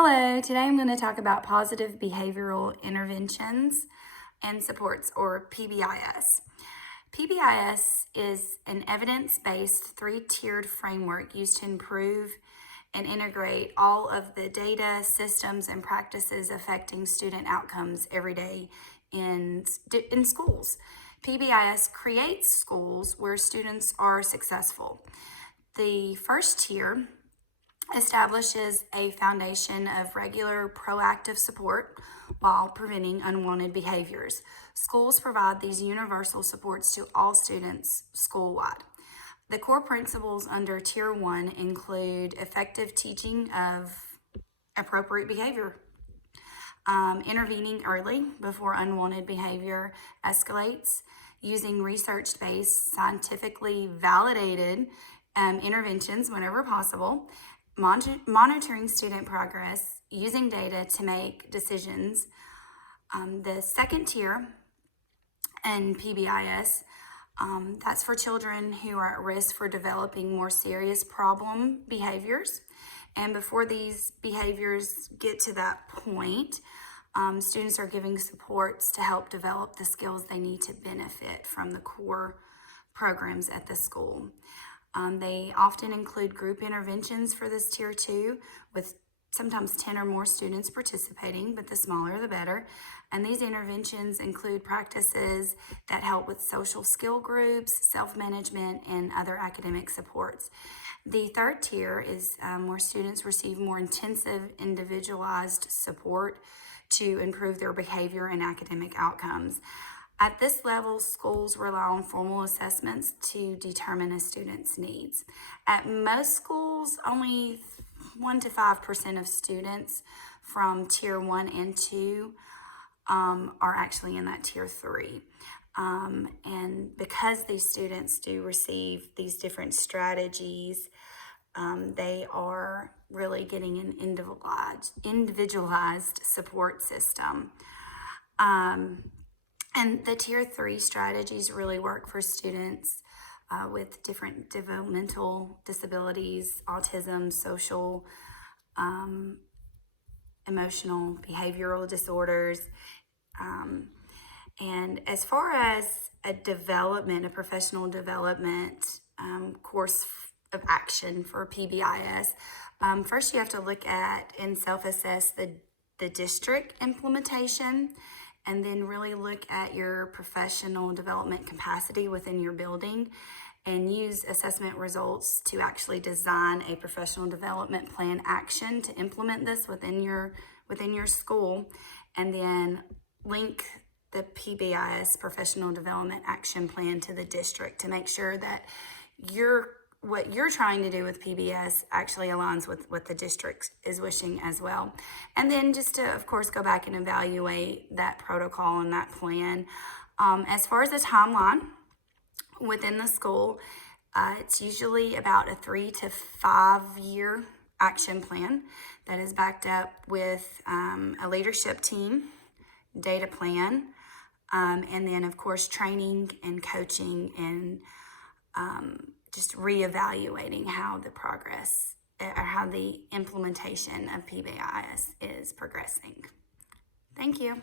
Hello, today I'm going to talk about positive behavioral interventions and supports, or PBIS. PBIS is an evidence-based three-tiered framework used to improve and integrate all of the data, systems, and practices affecting student outcomes every day in schools. PBIS creates schools where students are successful. The first tier establishes a foundation of regular proactive support while preventing unwanted behaviors. Schools provide these universal supports to all students school-wide. The core principles under Tier 1 include effective teaching of appropriate behavior, intervening early before unwanted behavior escalates, using research-based, scientifically validated interventions whenever possible, monitoring student progress, using data to make decisions. The second tier in PBIS, that's for children who are at risk for developing more serious problem behaviors. And before these behaviors get to that point, students are giving supports to help develop the skills they need to benefit from the core programs at the school. They often include group interventions for this Tier 2 with sometimes 10 or more students participating, but the smaller the better. And these interventions include practices that help with social skill groups, self-management, and other academic supports. The third tier is where students receive more intensive, individualized support to improve their behavior and academic outcomes. At this level, schools rely on formal assessments to determine a student's needs. At most schools, only 1 to 5% of students from Tier 1 and 2 are actually in that Tier 3. And because these students do receive these different strategies, they are really getting an individualized support system. And the Tier 3 strategies really work for students with different developmental disabilities, autism, social, emotional, behavioral disorders. And as far as a professional development course of action for PBIS, first you have to look at and self-assess the district implementation, and then really look at your professional development capacity within your building and use assessment results to actually design a professional development plan action to implement this within your school, and then link the PBIS professional development action plan to the district to make sure that what you're trying to do with PBS actually aligns with what the district is wishing as well. And then just to, of course, go back and evaluate that protocol and that plan. As far as the timeline within the school, it's usually about a 3 to 5 year action plan that is backed up with a leadership team, data plan, and then, of course, training and coaching and just reevaluating how the progress or how the implementation of PBIS is progressing. Thank you.